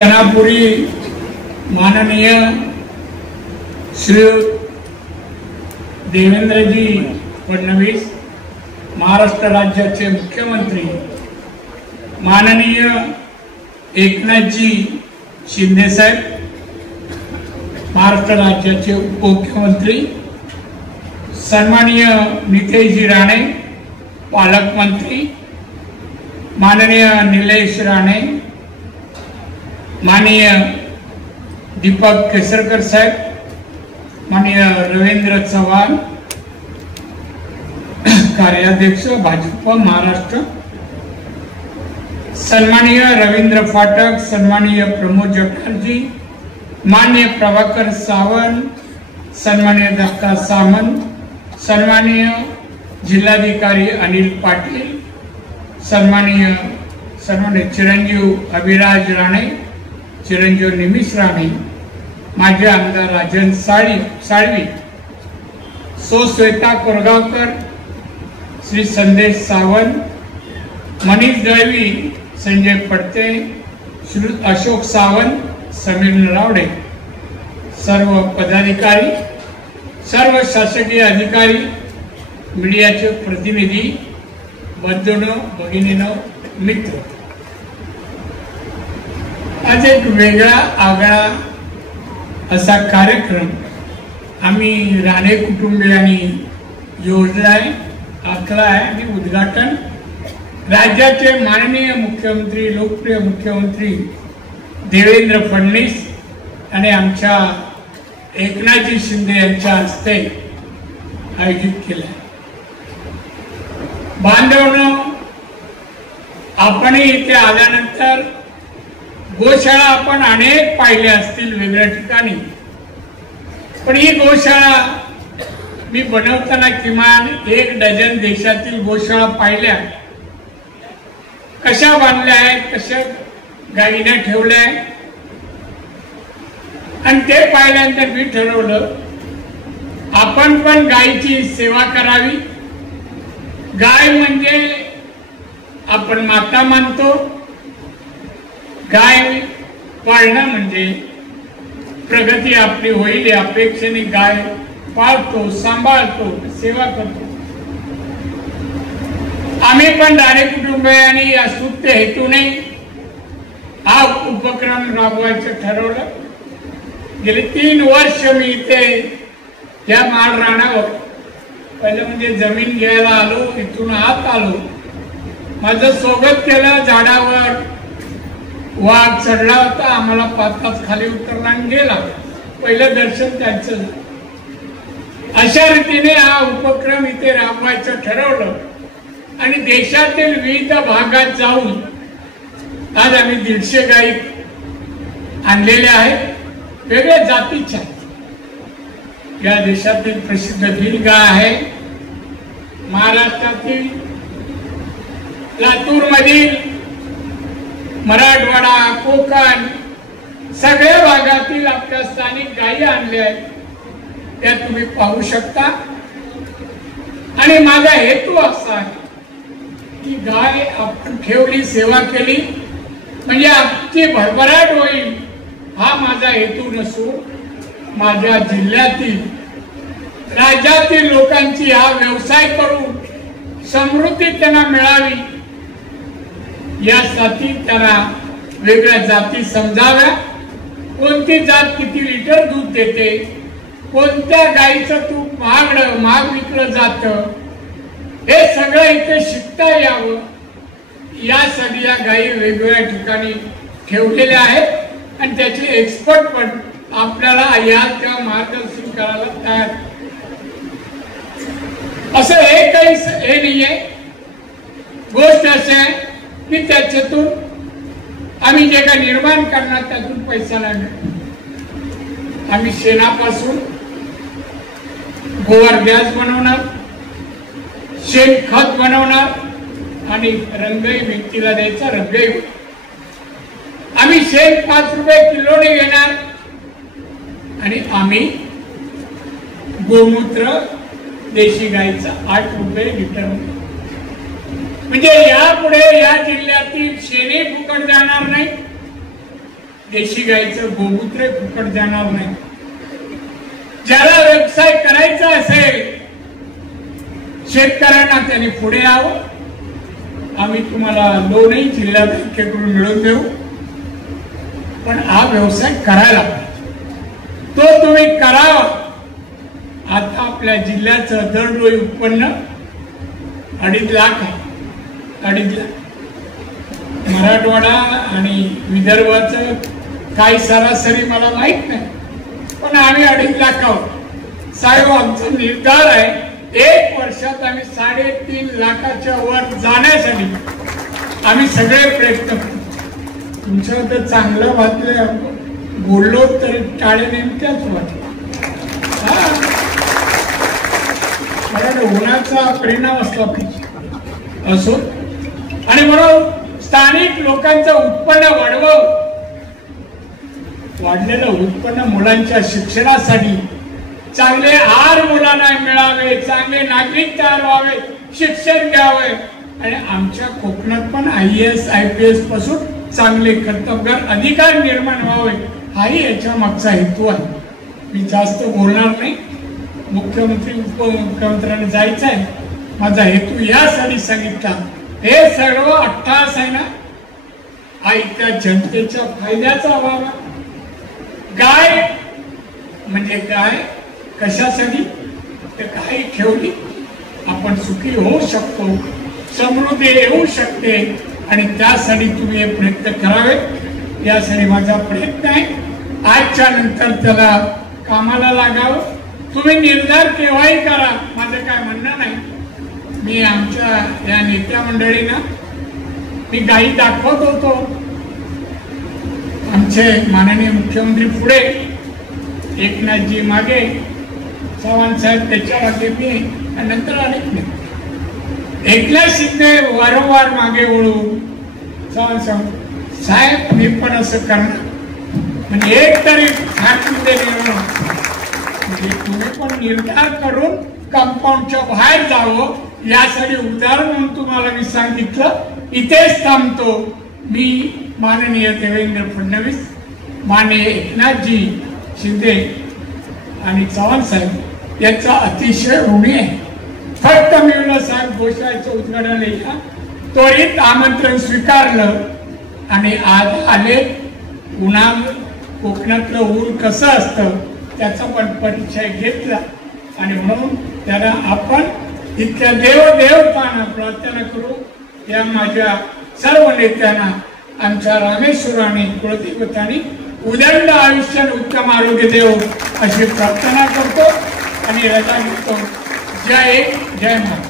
पूर्वी माननीय श्री देवेंद्रजी फडणवीस महाराष्ट्र राज्याचे मुख्यमंत्री, माननीय एकनाथजी शिंदे साहेब महाराष्ट्र राज्याचे उपमुख्यमंत्री, सन्माननीय नितेशजी राणे पालकमंत्री, माननीय निलेश राणे, माननीय दीपक केसरकर साहेब, माननीय रवींद्र चव्हाण कार्याध्यक्ष भाजपा महाराष्ट्र, सन्माननीय रवींद्र फाटक, सन्माननीय प्रमोद जठारजी, माननीय प्रभाकर सावंत, सन्माननीय दत्ता सामंत, सन्माननीय जिल्हाधिकारी अनिल पाटील, सन्माननीय चिरंजीव अभिराज राणे, चिरंजीव निमिष राणे, माजी आमदार राजन साळवी, सौ श्वेता कोरगावकर, श्री संदेश सावंत, मनीष दळवी, संजय पडते, श्री अशोक सावंत, समीर नरावडे, सर्व पदाधिकारी, सर्व शासकीय अधिकारी, मीडियाचे प्रतिनिधी, बंधूंनो भगिनींनो मित्र, आज एक वेगळा आगळा असा कार्यक्रम आम्ही राणे कुटुंबियांनी योजलाय, आखला आहे आणि उद्घाटन राज्याचे माननीय मुख्यमंत्री, लोकप्रिय मुख्यमंत्री देवेंद्र फडणवीस आणि आमच्या एकनाथजी शिंदे यांच्या हस्ते आयोजित केले. बांधवांनो, आपण इथे आल्यानंतर गोशाळा आपण अनेक पाहिल्या असतील वेगळ्या ठिकाणी, पण ही गोशाळा मी बनवताना किमान 1 डझन देशातील गोशाळा पाहिल्या. कशा बांधल्या आहेत, कशा गाईने ठेवल्या आहेत, आणि ते पाहिल्यानंतर मी ठरवलं आपण पण गायीची सेवा करावी. गाय म्हणजे आपण माता मानतो, गाय पाळणं म्हणजे प्रगती आपली होईल या अपेक्षेने गाय पाळतो, सांभाळतो, सेवा करतो. आम्ही पण राणे कुटुंबियांनी या सुप्त हेतूने हा उपक्रम राबवायचं ठरवलं. गेले 3 वर्ष मी इथे या माळ राणावर पहिलं म्हणजे जमीन घ्यायला आलो, इथून आत आलो, माझं स्वागत केलं. झाडावर वाघ चढला होता, आम्हाला पाताच खाली उतरला आणि गेला. पहिलं दर्शन त्यांचं. अशा रीतीने हा उपक्रम इथे राबवायचं ठरवलं आणि देशातील विविध भागात जाऊन आज आम्ही 150 गायी आणलेल्या आहेत, वेगळ्या जातीच्या. या देशातील प्रसिद्ध गिर गाय आहे, महाराष्ट्रातील लातूर मधील, मराठवाडा, कोकण सगळ्या भागातील आपल्या स्थानिक गायी आणल्या आहेत, त्या तुम्ही पाहू शकता. आणि माझा हेतू असा आहे की गाय आपण ठेवली, सेवा केली म्हणजे आमची भरभराट होईल, हा माझा हेतू नसून माझ्या जिल्ह्यातील, राज्यातील लोकांची हा व्यवसाय करून समृद्धी त्यांना मिळावी यासाठी त्यांना वेगळ्या जाती समजाव्या. कोणती जात किती लिटर दूध देते, कोणत्या गाईचं तूप महाग विकलं जातं, हे सगळं इथे शिकता यावं यासाठी या गायी वेगवेगळ्या ठिकाणी ठेवलेल्या आहेत आणि त्याचे एक्सपर्ट पण आपल्याला या त्या मार्गदर्शन करायला तयार. असं हे काही हे नाहीये. गोष्ट अशी आहे की त्याच्यातून आम्ही जे काही निर्माण करणार त्यातून पैसा नाही मिळणार. आम्ही शेणापासून गोबर गॅस बनवणार, शेणखत बनवणार आणि रंगही व्यक्तीला द्यायचा, रंगही. आम्ही शेण 5 रुपये किलोने घेणार आणि आम्ही गोमूत्र देशी गाईचा 8 रुपये लिटर. म्हणजे यापुढे या जिल्ह्यातील शेणी फुकट जाणार नाही, देशी गाईचं गोमूत्र फुकट जाणार नाही. ज्याला व्यवसाय करायचा असेल शेतकऱ्यांना त्यांनी पुढे यावं. आम्ही तुम्हाला लोनही जिल्हा बँकेकडून मिळवून देऊ, पण हा व्यवसाय करायला तो तुम्ही करावा. आता आपल्या जिल्ह्याचं दरडोई उत्पन्न 2.5 लाख आहे. 2.5 लाख. मराठवाडा आणि विदर्भाचं काही सरासरी मला माहित नाही, पण आम्ही 2.5 लाख आहोत. साहेब आमचा निर्धार आहे 1 वर्षात आम्ही 3.5 लाखाच्या वर जाण्यासाठी आम्ही सगळे प्रयत्न करू. तुमच्याबद्दल चांगलं वाटलं बोललो तरी टाळे नेमक्याच वाटलं. मला उन्हाचा परिणाम असला पाहिजे असो. आणि म्हणून स्थानिक लोकांचं उत्पन्न वाढवावं. वाढलेलं उत्पन्न मुलांच्या शिक्षणासाठी चांगले आहार मुलांना मिळावे, चांगले नागरिक तयार व्हावे, शिक्षण घ्यावे आणि आमच्या कोकणात पण IAS IPS पासून चांगले कर्तव्यगार अधिकार निर्माण व्हावे, हाही याच्या मागचा हेतू आहे. मी जास्त बोलणार नाही. मुख्यमंत्री उपमुख्यमंत्र्यांना जायचं आहे. माझा हेतू यासाठी सांगितला, हे सर्व अट्टहास आहे ना हा इथल्या जनतेच्या फायद्याचा व्हावा. गाय म्हणजे गाय कशासाठी? तर गाय ठेवली आपण सुखी होऊ शकतो, समृद्धी येऊ शकते आणि त्यासाठी तुम्ही हे प्रयत्न करावे. यासाठी माझा प्रयत्न आहे. आजच्या नंतर त्याला कामाला लागावं. तुम्ही निर्धार केव्हाही करा, माझं काय म्हणणं नाही. मी आमच्या या नेत्या मंडळींना मी गाई दाखवत होतो. आमचे माननीय मुख्यमंत्री पुढे, एकनाथजी मागे, चव्हाण साहेब त्याच्या मागे, मी नंतर अनेक नेते. एकनाथ शिंदे वारंवार मागे वळून चव्हाण साहेब मी पण असं करणार म्हणजे एक तरी म्हणजे तुम्ही पण निर्धार करून कंपाऊंडच्या बाहेर जावं. यासाठी उदाहरण म्हणून तुम्हाला मी सांगितलं. इथेच थांबतो. मी माननीय देवेंद्र फडणवीस, माननीय एकनाथजी शिंदे आणि चव्हाण साहेब यांचा अतिशय ऋणी आहे. फक्त मिळलं साहेब घोषणाचं उद्घाटन या त्वरित आमंत्रण स्वीकारलं आणि आज आले. उन्हा कोकणातलं ऊन कसं असतं त्याचा पण परिचय घेतला आणि म्हणून त्याला आपण इतक्या देवदेवतांना प्रार्थना करू. या माझ्या सर्व नेत्यांना आमच्या रामेश्वराने कुलदेवतांनी उदंड आयुष्य उत्तम आरोग्य देव अशी प्रार्थना करतो आणि रजा घेतो. जय जय महाराज.